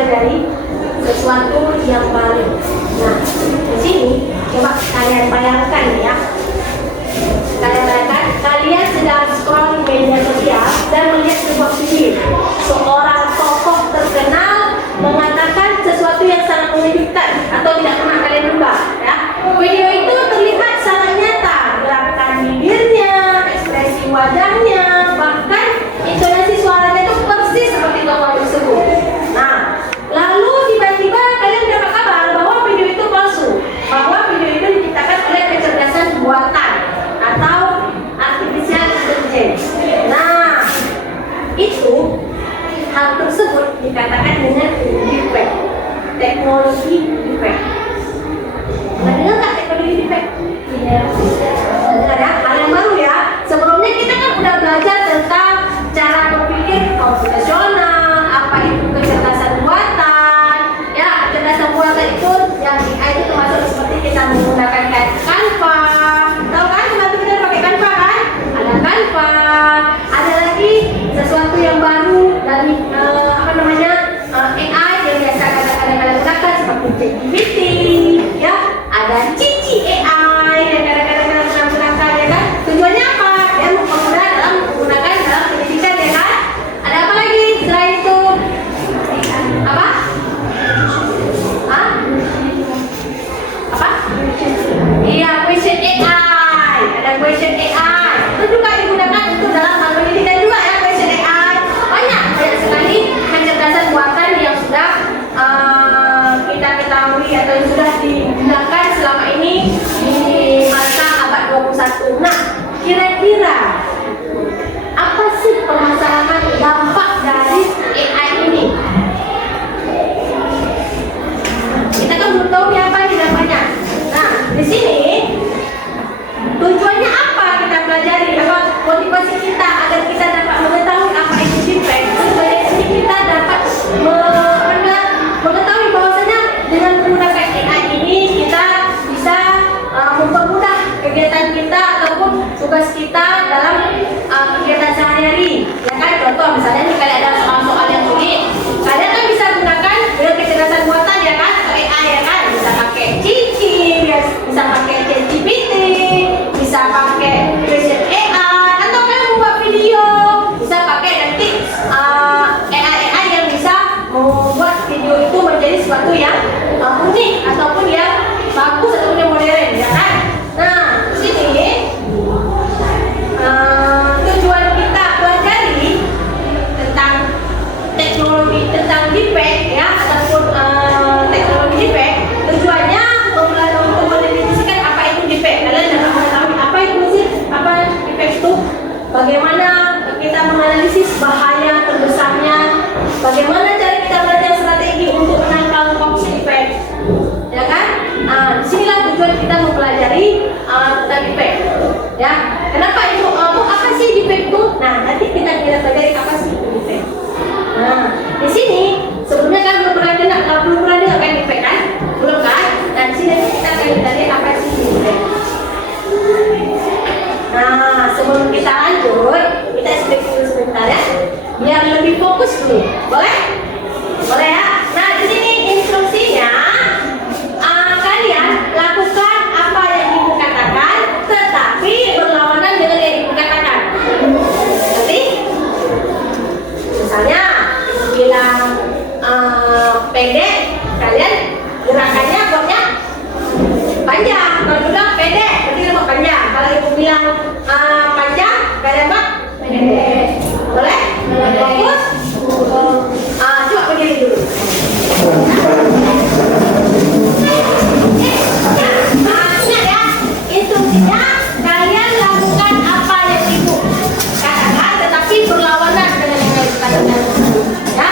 mempelajari sesuatu yang baru. Nah, di sini coba kalian bayangkan ya. Kalian bayangkan, kalian sedang scroll media sosial dan melihat sebuah video. Seorang tokoh terkenal mengatakan sesuatu yang sangat mengejutkan atau tidak pernah kalian duga. Ya. Video itu terlihat sangat nyata, gerakan bibirnya, ekspresi wajahnya, bahkan intonasi suaranya itu persis seperti tokoh tersebut. Nah, lalu tiba-tiba kalian dapat kabar bahwa video itu palsu, bahwa video itu diciptakan oleh kecerdasan buatan atau artificial intelligence. Nah, itu hal tersebut dikatakan dengan deepfake, teknologi deepfake. Dengar nggak teknologi deepfake? Iya. Ada hal yang baru ya. Sebelumnya kita kan udah belajar tentang cara berpikir komputasional, apa itu kecerdasan buatan. Ya, kecerdasan buatan itu yang AI itu termasuk seperti kita menggunakan kayak Canva. Tahu kan teman-teman pakai Canva kan? Ada Canva. Ada lagi sesuatu yang baru dari AI yang biasa kadang-kadang gunakan seperti ChatGPT. Ya, ada Cici AI yang kadang-kadang kita gunakan ya kan. Tujuannya apa? Ya mempermudah dalam menggunakan dalam pendidikan ya kan. Ada apa lagi selain itu? Apa? Hah? Apa? Iya, question AI. Ada question AI. Itu juga digunakan itu dalam hal pendidikan juga ya, question AI. Banyak sekali kecerdasan buatan yang sudah kita ketahui atau yang sudah digunakan selama ini di masa abad 21. Nah, kira-kira apa sih permasalahan dampak dari AI ini? Kita kan belum tahu apa ini dampaknya. Nah, di sini tujuannya apa kita pelajari, apa motivasi kita agar kita dapat mengetahui apa itu deepfake. Supaya kita dapat mengetahui bahwasanya dengan menggunakan AI ini kita bisa mempermudah kegiatan kita ataupun tugas kita dalam kegiatan sehari-hari. Ya kan, contoh misalnya nih kalian ada soal-soal yang sulit, kalian kan bisa gunakan dengan kecerdasan buatan ya kan, atau AI ya kan, bisa pakai Cici, bisa pakai ChatGPT, bisa pakai question AI, atau kalian membuat video, bisa pakai nanti AI yang bisa membuat video itu menjadi sesuatu yang unik ataupun yang bagus ataupun yang modern ya kan. Nah, sini tujuan kita pelajari tentang teknologi, tentang deepfake ya, ataupun teknologi deepfake, tujuannya untuk mendefinisikan apa itu deepfake. Kalian dapat mengetahui apa itu sih, apa deepfake itu, bagaimana kita menganalisis bahaya terbesarnya, bagaimana cara kita belajar strategi untuk menangkal hoax deepfake, ya kan? Disinilah tujuan kita mempelajari tentang deepfake, ya. Kenapa itu? Apa sih deepfake itu? Nah, nanti kita pelajari apa sih itu deepfake. Nah, di sini sebelumnya kan belum pernah dengar kan deepfake kan? Belum kan? Nah, di sini kita akan pelajari apa sih deepfake. Nah, sebelum kita lanjut, kita explain dulu sebentar ya, biar lebih fokus dulu. Boleh? Boleh ya? Nah, di sini instruksinya, kalian lakukan apa yang ibu katakan, tetapi berlawanan dengan yang ibu katakan. Nanti, misalnya ibu bilang pendek, kalian gerakannya buatnya panjang. Kalau bilang pendek, berarti ibu panjang. Kalau ibu bilang panjang, kalian buat pendek. Boleh? Fokus? Coba berdiri dulu. Ingat ya, instruksinya kalian lakukan apa yang ibu katakan, tetapi berlawanan dengan yang ibu katakan. Ya,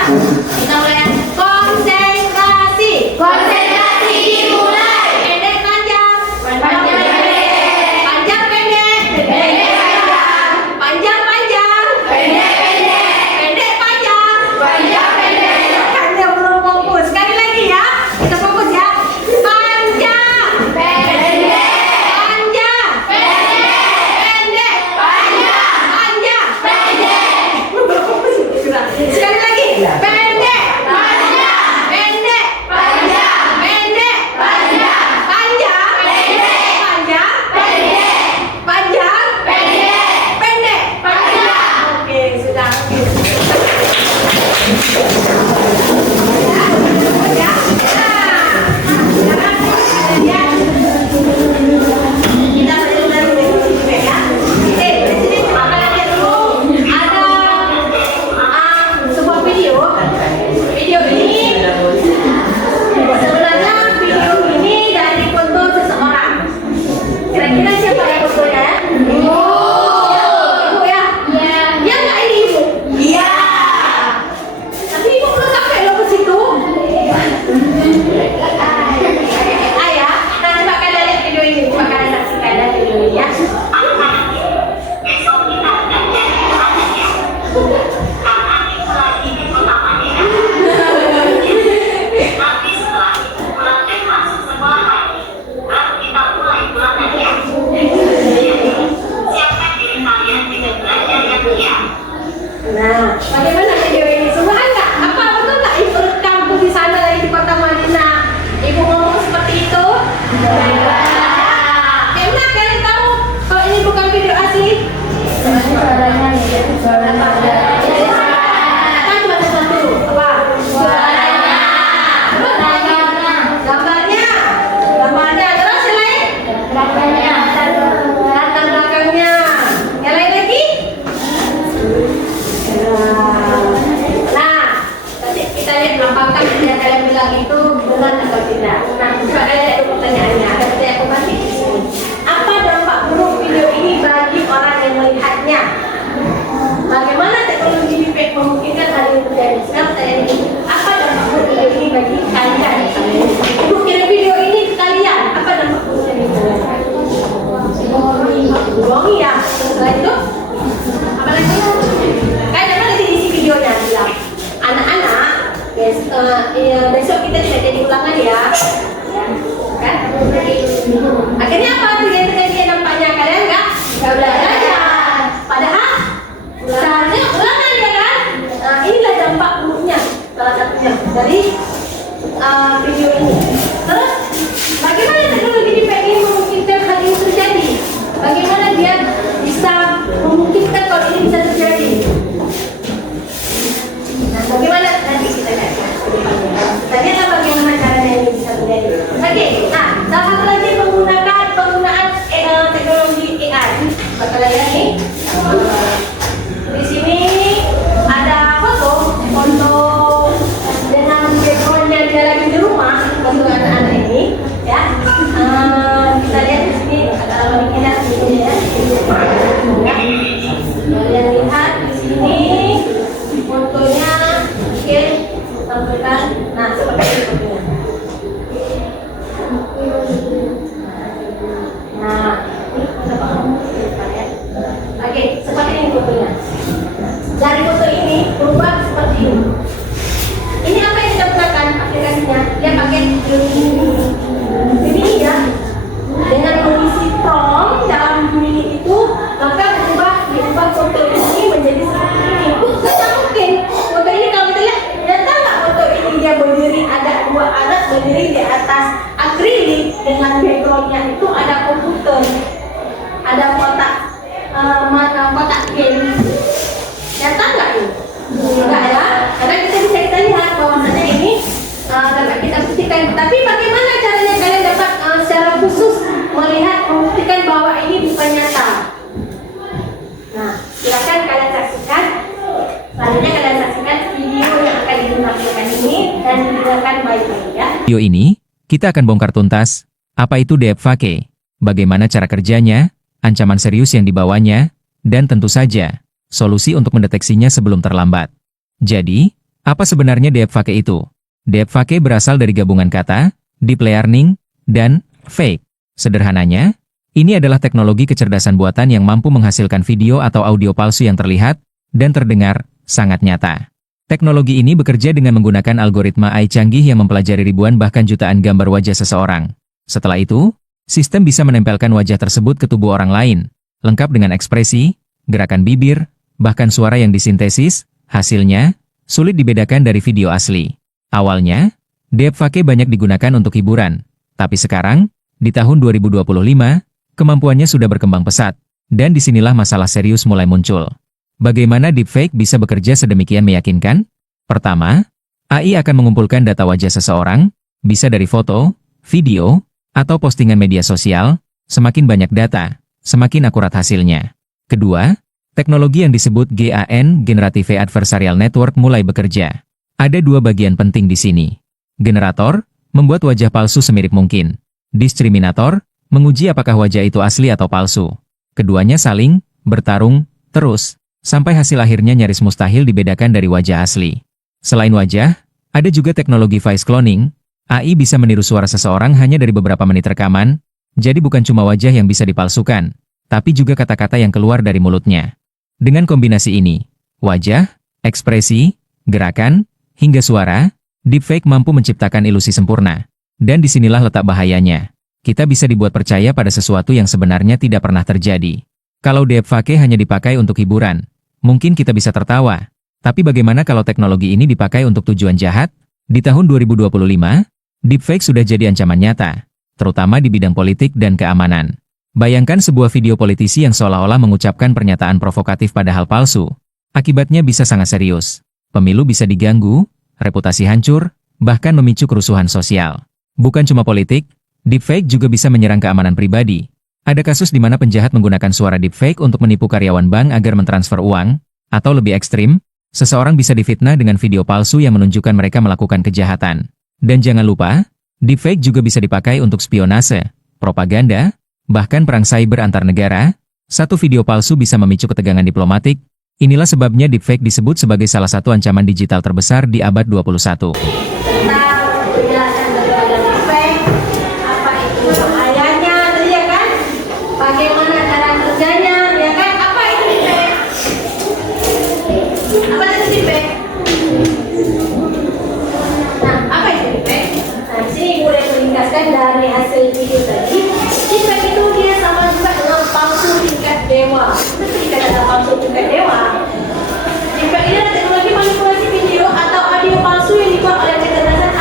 kita mulai. Konsentrasi. Konsentrasi dimulai. Pendek panjang. Panjang pendek. Panjang pendek. Pendek panjang. Panjang panjang. Pendek pendek. Pendek panjang. Panjang pendek. Kalian belum fokus. Sekali lagi ya. Kita fokus ya. Panjang. Pendek. Panjang. Pendek. Pendek. Panjang. Panjang. Pendek. Belum fokus. Sekali lagi. Pendek. Panjang. Kan cuma ada satu. Apa? Suaranya. Terus lagi. Gambarnya. Terus yang lain? Latar belakangnya. Yang lain lagi? Nah, nanti kita lihat apakah yang kalian bilang itu benar atau tidak. Nah, coba kalian lihat pertanyaannya. Ada pertanyaan kembali di sini. Apa dampak buruk video ini bagi orang yang melihatnya? Bagaimana teknologi deepfake memungkinkan hal ini terjadi? Sekarang pertanyaan ini, apa dampak buruk video ini bagi kalian? Ibu kirim video ini ke kalian, apa dampak buruknya bagi kalian? Bohongi ya. Setelah itu, apa lagi? Kayak apa lagi isi videonya bilang, anak-anak, besok kita tidak jadi ulangan ya. Kan? Akhirnya apa terjadi nampaknya kalian nggak belajar. Padahal seharusnya ulangan ya kan? Nah, inilah dampak buruknya salah satunya dari video ini. Terus bagaimana teknologi deepfake ini memungkinkan hal ini terjadi? Bagaimana dia bisa memungkinkan kalau ini bisa terjadi? Nah, bagaimana nanti kita lihat ya. Kita lihatlah bagaimana caranya ini bisa terjadi. Oke, nah salah satu lagi penggunaan teknologi AI. Bakalan lihat nih. Di sini ada foto dengan backgroundnya dia lagi di rumah untuk anak-anak ini, ya. Kita lihat di sini ada linknya di sini ya. Kalian lihat di sini fotonya, oke, tampilkan. Nah, seperti ini fotonya. Nah, ini foto kamu ya. Oke, seperti ini fotonya. Dari foto ini berubah seperti ini. Ini apa yang kita gunakan aplikasinya? Dia pakai Gemini ya. Dengan mengisi prompt dalam Gemini itu, maka diubah foto ini menjadi seperti ini. Tidak mungkin foto ini kalau kita lihat, nyata nggak foto ini dia berdiri, ada dua anak berdiri di atas akrilik dengan backgroundnya itu ada komputer, ada kotak kotak game. Nyata nggak ini? Enggak ya, karena kita lihat bahwasanya ini dapat kita buktikan. Tapi bagaimana caranya kalian dapat secara khusus membuktikan bahwa ini bukan nyata? Nah, silakan kalian saksikan. Selanjutnya kalian saksikan video yang akan digunakan ini dan didengarkan baik-baik ya. Video ini, kita akan bongkar tuntas, apa itu deepfake, bagaimana cara kerjanya, ancaman serius yang dibawanya, dan tentu saja, solusi untuk mendeteksinya sebelum terlambat. Jadi, apa sebenarnya deepfake itu? Deepfake berasal dari gabungan kata, deep learning, dan fake. Sederhananya, ini adalah teknologi kecerdasan buatan yang mampu menghasilkan video atau audio palsu yang terlihat dan terdengar sangat nyata. Teknologi ini bekerja dengan menggunakan algoritma AI canggih yang mempelajari ribuan bahkan jutaan gambar wajah seseorang. Setelah itu, sistem bisa menempelkan wajah tersebut ke tubuh orang lain, lengkap dengan ekspresi, gerakan bibir, bahkan suara yang disintesis. Hasilnya, sulit dibedakan dari video asli. Awalnya, deepfake banyak digunakan untuk hiburan, tapi sekarang, di tahun 2025, kemampuannya sudah berkembang pesat, dan disinilah masalah serius mulai muncul. Bagaimana deepfake bisa bekerja sedemikian meyakinkan? Pertama, AI akan mengumpulkan data wajah seseorang, bisa dari foto, video, atau postingan media sosial. Semakin banyak data, semakin akurat hasilnya. Kedua, teknologi yang disebut GAN, Generative Adversarial Network, mulai bekerja. Ada dua bagian penting di sini. Generator, membuat wajah palsu semirip mungkin. Diskriminator, menguji apakah wajah itu asli atau palsu. Keduanya saling bertarung terus, sampai hasil akhirnya nyaris mustahil dibedakan dari wajah asli. Selain wajah, ada juga teknologi voice cloning. AI bisa meniru suara seseorang hanya dari beberapa menit rekaman, jadi bukan cuma wajah yang bisa dipalsukan, tapi juga kata-kata yang keluar dari mulutnya. Dengan kombinasi ini, wajah, ekspresi, gerakan, hingga suara, deepfake mampu menciptakan ilusi sempurna. Dan disinilah letak bahayanya. Kita bisa dibuat percaya pada sesuatu yang sebenarnya tidak pernah terjadi. Kalau deepfake hanya dipakai untuk hiburan, mungkin kita bisa tertawa. Tapi bagaimana kalau teknologi ini dipakai untuk tujuan jahat? Di tahun 2025, deepfake sudah jadi ancaman nyata, terutama di bidang politik dan keamanan. Bayangkan sebuah video politisi yang seolah-olah mengucapkan pernyataan provokatif padahal palsu. Akibatnya bisa sangat serius. Pemilu bisa diganggu, reputasi hancur, bahkan memicu kerusuhan sosial. Bukan cuma politik, deepfake juga bisa menyerang keamanan pribadi. Ada kasus di mana penjahat menggunakan suara deepfake untuk menipu karyawan bank agar mentransfer uang, atau lebih ekstrim, seseorang bisa difitnah dengan video palsu yang menunjukkan mereka melakukan kejahatan. Dan jangan lupa, deepfake juga bisa dipakai untuk spionase, propaganda, bahkan perang cyber antar negara. Satu video palsu bisa memicu ketegangan diplomatik. Inilah sebabnya deepfake disebut sebagai salah satu ancaman digital terbesar di abad 21. Tentang penjelasan daripada deepfake, apa itu bahayanya, tadi ya kan? Bagaimana cara kerjanya, ya kan? Apa itu deepfake? Apa itu deepfake? Nah, apa itu deepfake? Nah, di sini boleh meringkaskan dari hasil video tadi. Deepfake itu dia sama juga dengan palsu tingkat dewa. Tapi dikatakan palsu tingkat dewa. Deepfake ini adalah teknologi manipulasi video atau audio palsu yang dibuat oleh kecerdasan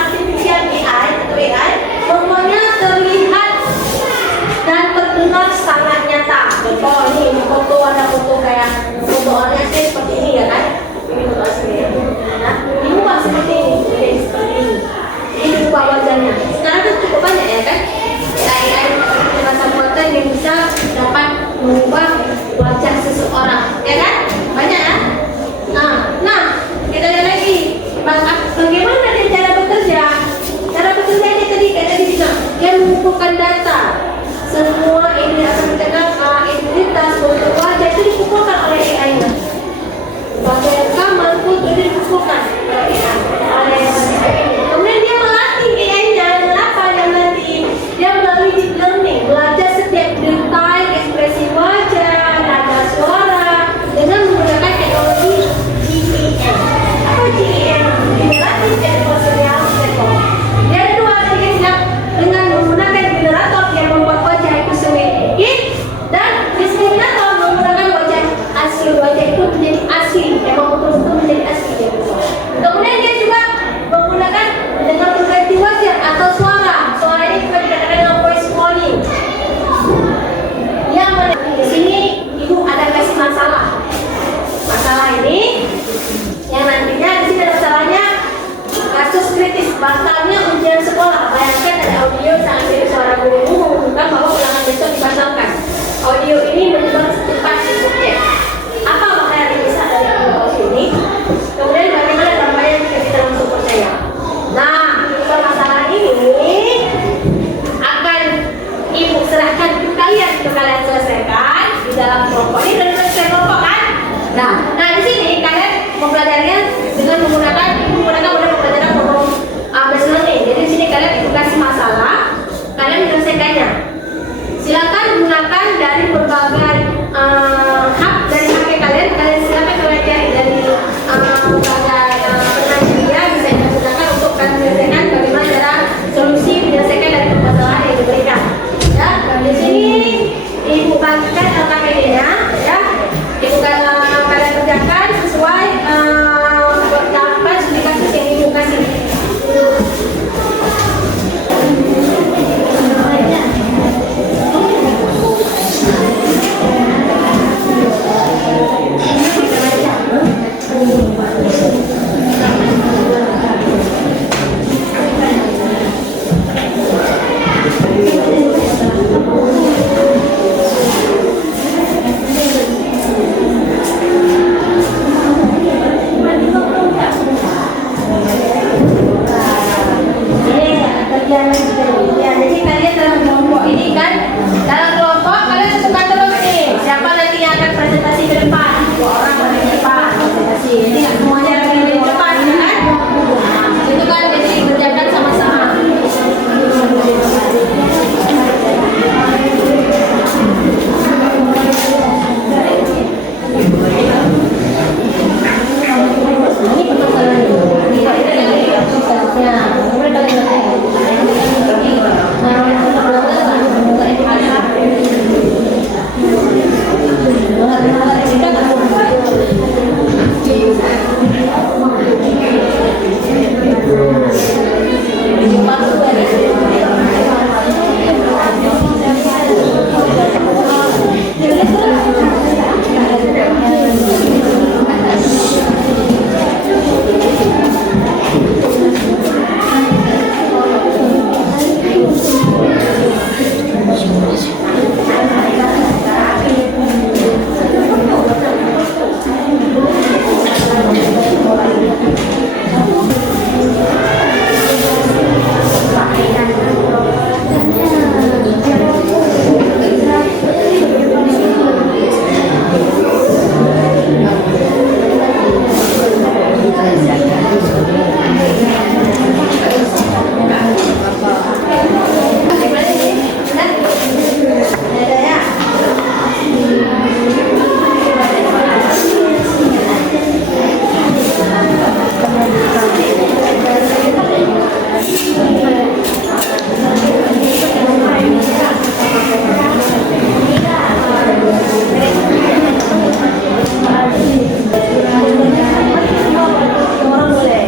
Orang boleh.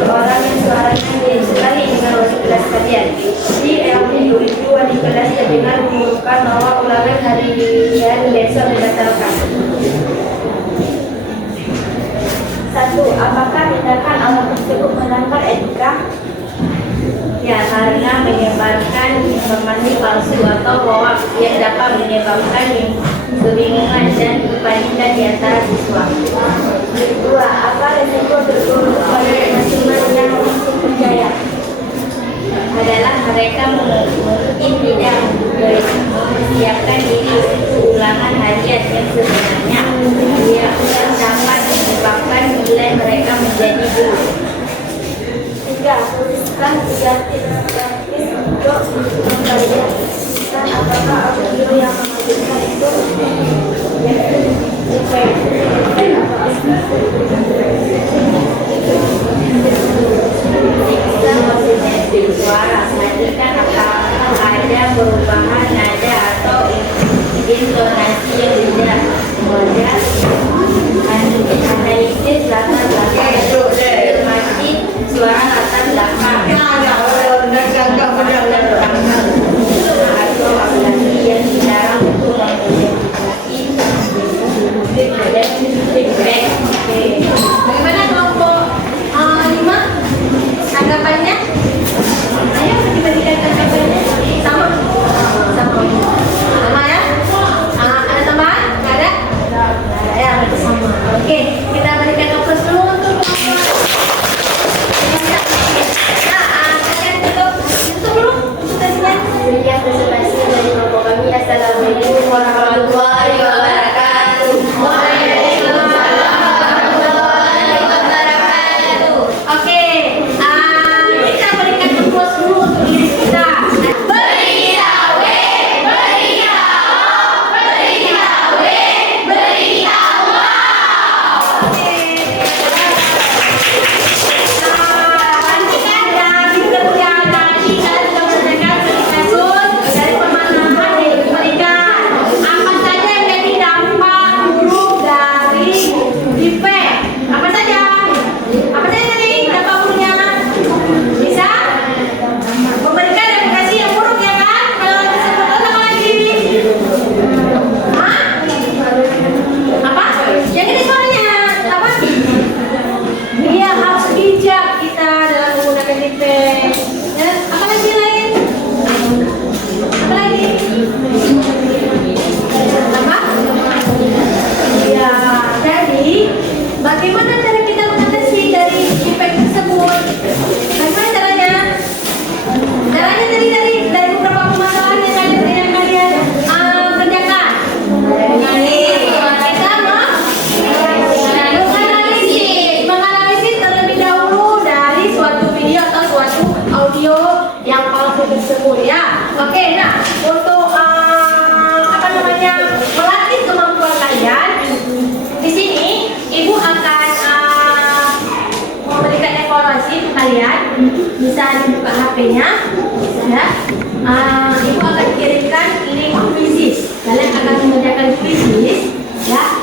seseorang yang suaranya mirip sekali dengan wali kelas kalian. Di minggu itu wali kelas terdengar mengumumkan bahwa ulangan harian besok dibatalkan. 1. Apakah tindakan awal tersebut melanggar etika? Ya, karena menyebarkan informasi palsu atau hoax yang dapat menyebabkan kebingungan dan kepanikan di antara siswa. 2. Apa resiko terburuk pada teman-teman yang masih percaya? Adalah mereka mungkin tidak mempersiapkan diri untuk ulangan harian yang sebenarnya. Yang dapat menyebabkan nilai mereka menjadi buruk. 3. Tuliskan 3 tips gratis untuk memvalidasikan apakah audio yang menghadirkan itu suara. Perhatikan apakah ada perubahan nada atau intonasi yang tidak wajar. Analisis latar belakang cermati suara latar belakang atau aplikasi yang dilarang untuk mengidentifikasi dan feedback. Bagaimana kelompok 5 tanggapannya? Ayo diberikan tanggapannya. Sama ya? Ada tambahan? Nggak ada? Ya, berarti sama. Oke, kita berikan aplaus dulu untuk kalian tutup dulu presentasinya. Demikian presentasi dari kelompok kami. Assalamualaikum warahmatullahi wabarakatuh. Oke, kita berikan aplaus dulu untuk diri kita. Bagaimana cara kita mengatasi dari defek tersebut? Bagaimana caranya? Caranya dari beberapa permasalahan yang kalian kerjakan. Menganalisis terlebih dahulu dari suatu video atau suatu audio yang palsu tersebut ya. Oke, nah untuk melatih kemampuan kalian. Di sini Ibu akan memberikan evaluasi ke kalian. Bisa dibuka HP-nya, ya. Ibu akan kirimkan link kuisis. Kalian akan mengerjakan kuisis, ya.